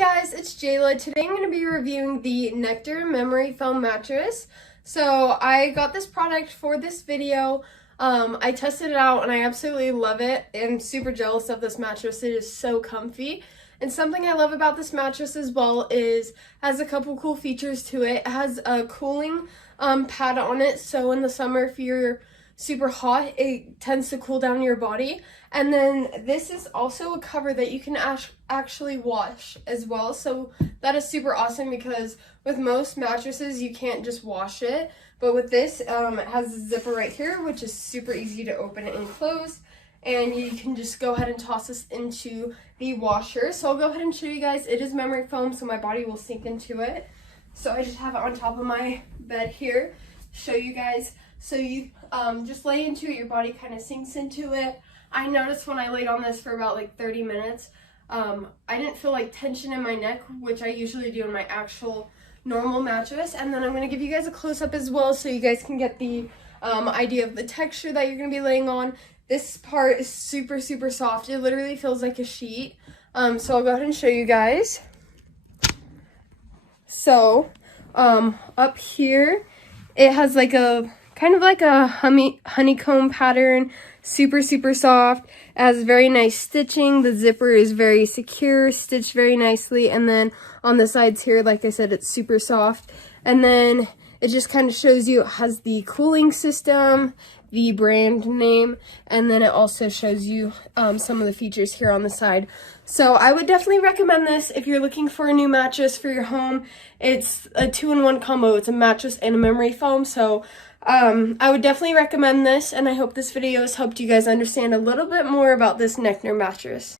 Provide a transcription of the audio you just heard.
guys, it's Jayla. Today I'm going to be reviewing the Nectar memory foam mattress. So I got this product for this video. I tested it out and I absolutely love it. I'm super jealous of this mattress. It is so comfy. And something I love about this mattress as well is it has a couple cool features to it. It has a cooling pad on it, so in the summer if you're super hot, it tends to cool down your body. And then this is also a cover that you can actually wash as well, so that is super awesome because with most mattresses you can't just wash it, but with this it has a zipper right here which is super easy to open and close, and you can just go ahead and toss this into the washer. So I'll go ahead and show you guys. It is memory foam, so my body will sink into it. So I just have it on top of my bed here, show you guys. So you just lay into it, your body kind of sinks into it. I noticed when I laid on this for about like 30 minutes, I didn't feel like tension in my neck, which I usually do in my actual normal mattress. And then I'm going to give you guys a close-up as well so you guys can get the idea of the texture that you're going to be laying on. This part is super, super soft. It literally feels like a sheet. So I'll go ahead and show you guys. So up here, it has like a kind of like a honeycomb pattern, super, super soft. It has very nice stitching. The zipper is very secure, stitched very nicely. And then on the sides here, like I said, it's super soft. And then it just kind of shows you it has the cooling system, the brand name, and then it also shows you some of the features here on the side. So I would definitely recommend this if you're looking for a new mattress for your home. It's a 2-in-1 combo. It's a mattress and a memory foam. So I would definitely recommend this, and I hope this video has helped you guys understand a little bit more about this Nectar mattress.